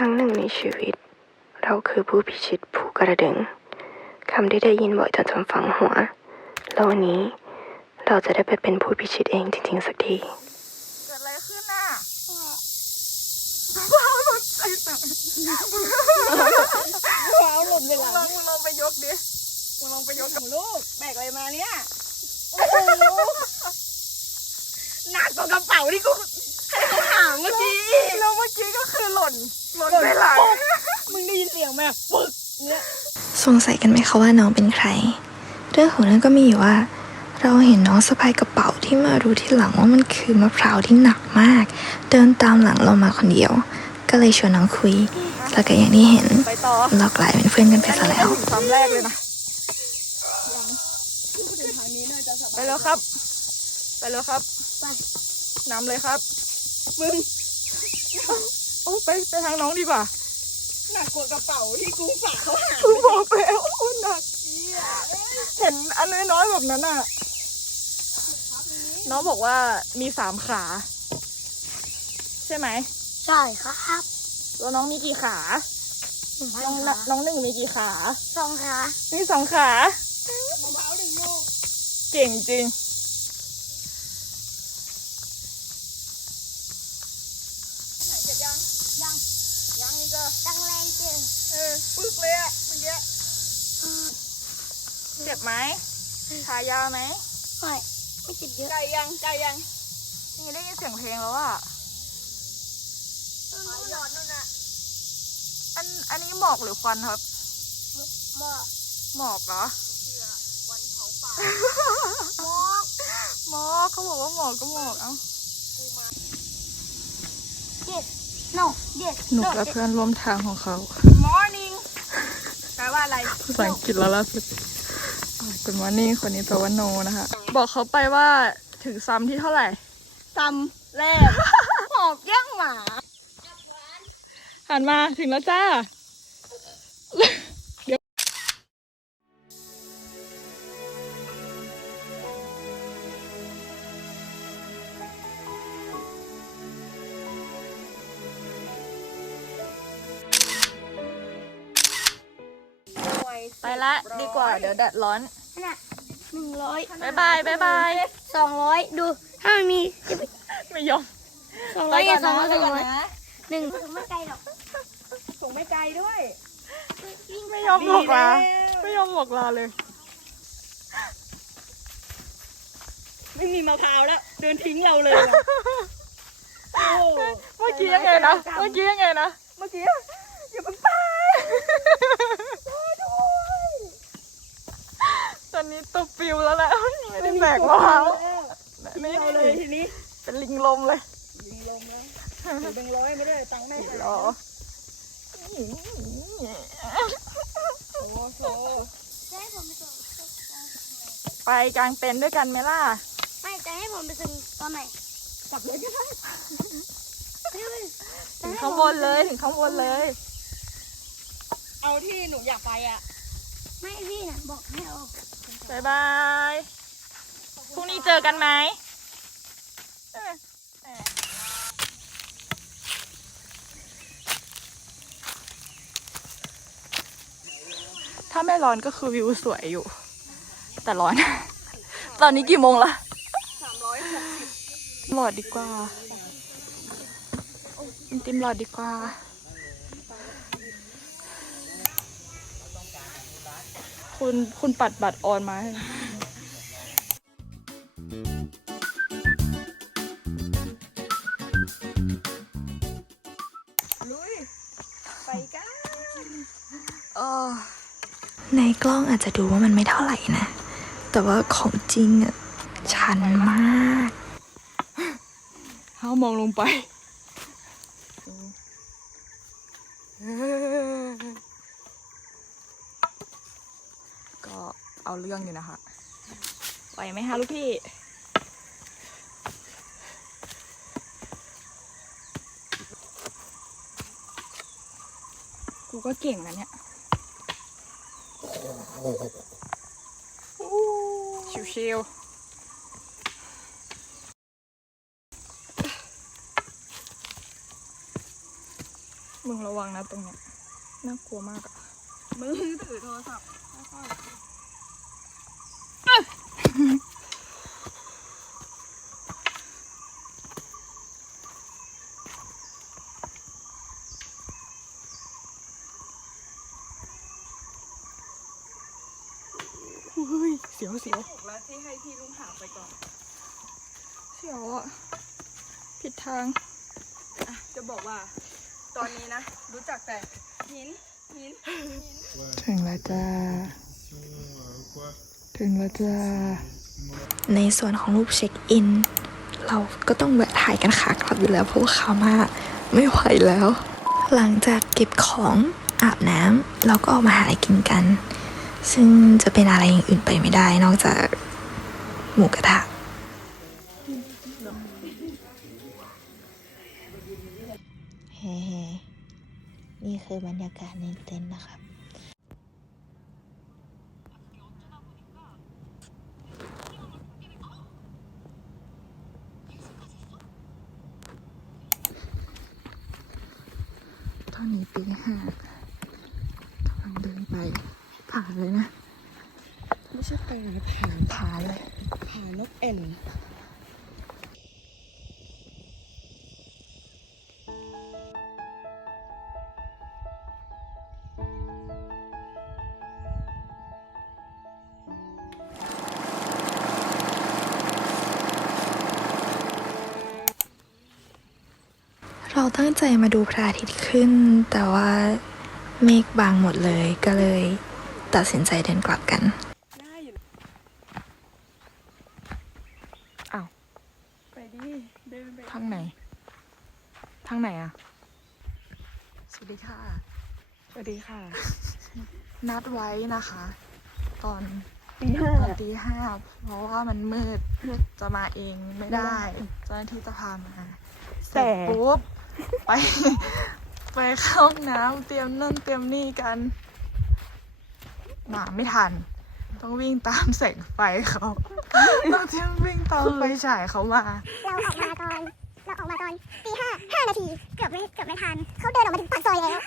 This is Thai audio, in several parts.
รั้งหนึ่งในชีวิต เราคือผู้พิชิตภูกระดึงคำที่ได้ยินบ่อยจนทนฝังหัว แล้ววันนี้เราจะได้ไปเป็นผู้พิชิตเองจริงๆสักที เกิดอะไรขึ้นน่ะว้าวหล่นใส่ตังว้าวหล่นไปหลังลองมึงลองไปยกดิมึงลองไปยกกับลูกแบกอะไรมาเนี่ย โอ้โหหนักกว่ากระเป๋าที่กูให้เขาหาเมื่อกี้แล้วเมื่อกี้ก็คือหล่น หล่นไปหลังมึงได้ยินเสียงไหมปึกเนี่ยสงสัยกันไหมคะว่าน้องเป็นใคร เรื่องของเรื่องก็มีอยู่ว่า เราเห็นน้องสะพายกระเป๋าที่มารู้ที่หลังว่ามันคือมะพร้าวที่หนักมาก เดินตามหลังเรามาคนเดียว ก็เลยชวนน้องคุย แล้วก็อย่างที่เห็นไปต่อเรากลายเป็นเพื่อนกันไปซะแล้วถึงซ้ำแรกเลยนะไปแล้วครับ ไปแล้วครับ ไปนำเลยครับ มึงโอ้ไปไปทางน้องดีกว่าหนักกว่ากระเป๋าที่กูฝากเขาหากูบอกแล้วโอ้หนักเห็นอันน้อยๆแบบนั้นอะ น้องบอกว่ามีสามขา ใช่ไหม ใช่ครับแล้วน้องมีกี่ขาหนึ่งพัน้องนน่ะขาน้องหนึ่งมีกี่ขาสองขามีสองขาเก่งจริงยังยังยังนี่ ก็ตั้งแรงเจอเออปึ๊กเลยอะเมื่อกี้เจ็บไหมทายาไหมไม่ไม่ติดเยอะไก่ยังไก่ยังนี่ได้ยินเสียงเพลงแล้วอะหลอดนู่นน่ะอันอันนี้หมอกหรือควันครับหมอกหมอกเหรอหมอกหมอกเขาบอกว่าหมอกก็หมอกเอ้าเด็ด no เด็ดหนุกและเพื่อนร่วมทางของเขา morning แปลว่าอะไร ภาษาอังกฤษแล้วล่าสุดคุณมอนี่คนนี้แปลว่าโนนะคะ บอกเขาไปว่าถึงซ้ำที่เท่าไหร่ ซ้ำแรกหอบย่างหมา หันมาถึงแล้วจ้า ไปละดีกว่าเดี๋ยวแดดร้อน น่ะหนึ่งร้อยบายบายบายบาย สองร้อยดู ถ้ามันมีจะไปไม่ยอมสองร้อยอย่าสองร้อยไปสองก่นร้อยนะหนึ่งไม่ไกลหรอกส่งไม่ไกลด้วยไม่ยอมบอกลาไม่ยอมบอกลาเลย ไม่มีมะพร้าวแล้ว เดินทิ้งเราเลยเมื่อกี้ยังไงนะ เมื่อกี้ยังไงนะ เมื่อกี้อย่าเพิ่งไปตอ นนี้ตัวปิวแล้วแหละไม่ได้แบกมะพร้าวนี่เอาเลยทีนี้เป็นลิงลมเลยยิงลมแล้วถือแบงค์ร้อยไม่ได้ตังค์ไม่ให้รอโอ้โหจะให้ผมไปส่งไปกลางเต็นท์ด้วยกันไหมล่ะไม่จะให้ผมไปส่งตอนไหนกลับเลยก็ได้ถึงข้างบนเลยถึงข้างบนเลย เอาที่หนูอยากไปอะ ไม่พี่นะบอกให้เอา บายบายพรุ่งนี้เจอกันไหมเออเออถ้าไม่ร้อนก็คือวิวสวยอยู่ แต่ร้อน ตอนนี้กี่โมงละหลอดดีกว่า ติมหลอดดีกว่า คุณคุณปัดบัตรออนมาให้ไปกันเออในกล้องอาจจะดูว่ามันไม่เท่าไหร่นะ แต่ว่าของจริงอะชันมากห้ามองลงไป ก็ เอาเรื่องอยู่นะคะไหวไหมคะลูกพี่กูก็เก่งนะเนี่ยชิวๆมึงระวังนะตรงเนี้ยน่ากลัวมากอะมือถือโทรศัพท์ค่อยๆ เฮ้ยเสียวเสียวถูกแล้วที่ให้พี่ลุงหาไปก่อน เสียวอะ ผิดทางอะจะบอกว่า ตอนนี้นะ รู้จักแต่หินหินถึงแล้วจ้า ถึงแล้วจ้า ในส่วนของรูปเช็คอิน เราก็ต้องแวะถ่ายกันขากลับอยู่แล้วเพราะว่าขามาไม่ไหวแล้ว หลังจากเก็บของอาบน้ำเราก็ออกมาหาอะไรกินกัน ซึ่งจะเป็นอะไรอย่างอื่นไปไม่ได้ นอกจากหมูกระทะเฮ้นี่คือบรรยากาศในเต็นท์นะครับ ตอนนี้ตีห้ากำลังเดินไปผ่านเลยนะ ไม่ใช่ไปนผ่านผาเลยผ่านนกเอ็นเราตั้งใจมาดูพระอาทิตย์ขึ้น แต่ว่าเมฆบางหมดเลยก็เลย ตัดสินใจเดินกลับกัน ได้อยู่ ไปดิ เดินไปทางไหน ทางไหนอะ ส วัสดีค่ะ สวัสดีค่ะ นัดไว้นะคะ ตอนตีห้าตอนตีห้าเพราะว่ามันมืดจะมาเองไม่ได้ เจ้าหน้าที่จะพามาเสร็จปุ๊บ ไป ไปเข้าห้องน้ำเตรียมนั่นเตรียมนี่กันมาไม่ทัน ต้องวิ่งตามแสงไฟเขาต้องเตรียมวิ่งตามไฟฉายเขามา เราออกมาตอน เราออกมาตอนตีห้าห้านาที เกือบไม่เกือบไม่ทัน เขาเดินออกมาถึงปากซอยแล้ว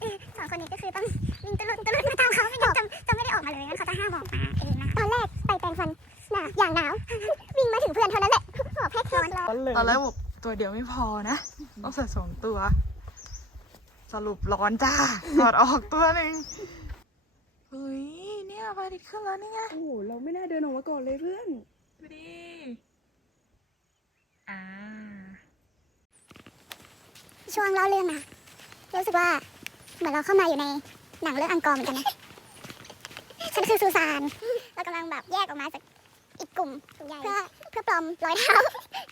เออสองคนนี้ก็คือต้องวิ่งตะลุนตะลุนมาตามเขาไม่ยอมจำจำไม่ได้ออกมาเลยงั้นเขาจะห้ามออกมาเองนะตอนแรกไปแปรงฟันหนาอย่างหนาว วิ่งมาถึงเพื่อนเท่านั้นแหละหอบแพ็คร้อนร้อนตอนแรกบอกตัวเดียวไม่พอนะต้องใส่สองตัว สรุปร้อนจ้าถอดออกตัวหนึ่งเฮ้ยเนี่ยพระอาทิตย์ขึ้นแล้วนี่ไงโอ้โหเราไม่น่าเดินออกมาก่อนเลยเพื่อนดูดิ อ่า ช่วงเล่าเรื่องนะรู้สึกว่าเหมือนเราเข้ามาอยู่ในหนังเรื่องอังกอร์เหมือนกันนะฉันคือซูซานเรากำลังแบบแยกออกมาจากอีกกลุ่มเพื่อเพื่อปลอมรอยเท้า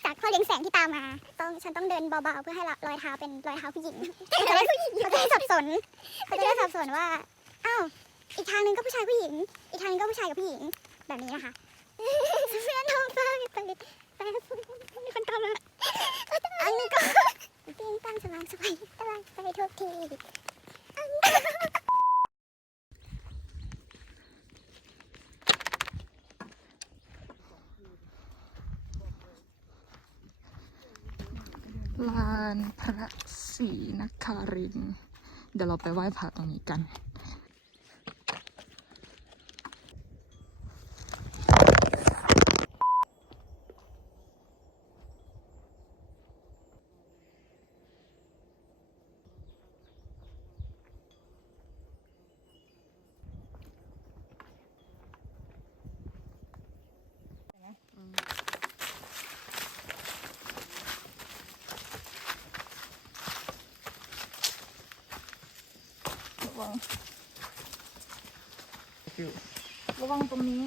จากพ่อเลี้ยงแสงที่ตามมา ต้องฉันต้องเดินเบาๆเพื่อให้รอยเท้าเป็นรอยเท้าผู้หญิงเขาจะได้เขาจะได้สับสนเขาจะได้สับสนว่าอ้าวอีกทางหนึงก็ผู้ชายผู้หญิง อีกทางหนึงก็ผู้ชายกับผู้หญิงแบบนี้นะคะเพื่อนท้องฟ้าไปไปมีคนตามมาอันนี้ก็ ปิ้งตั้งสว่างสวยตารางไปทุกทีลานพระศรีนคริน เดี๋ยวเราไปไหว้พระตรงนี้กัน ระวังตรงนี้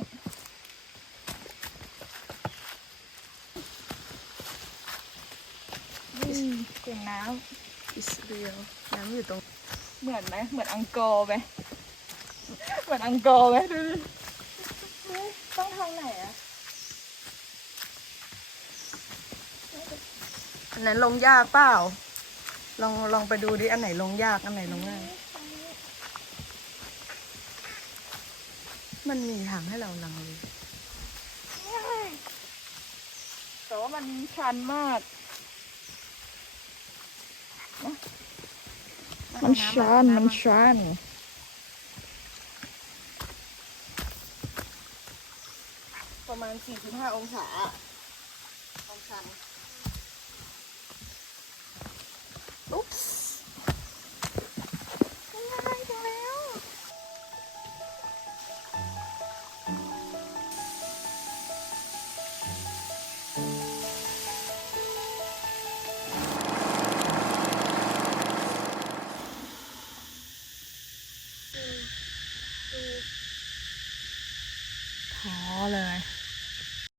นี่เสียงน้ำอิสเรียลน้ำอยู่ตรง เหมือนไหมเหมือนอังกอร์ไหมเหมือนอังกอร์ไหมดูดิเฮ้ยต้องทางไหนอะอันไหนลงยากเปล่า ลองลองไปดูดิ อันไหนลงยาก อันไหนลงง่าย มันมีทางให้เราลังเลยแต่ว่ามันชันมากมันชันมันชันประมาณ 45 องศาความชัน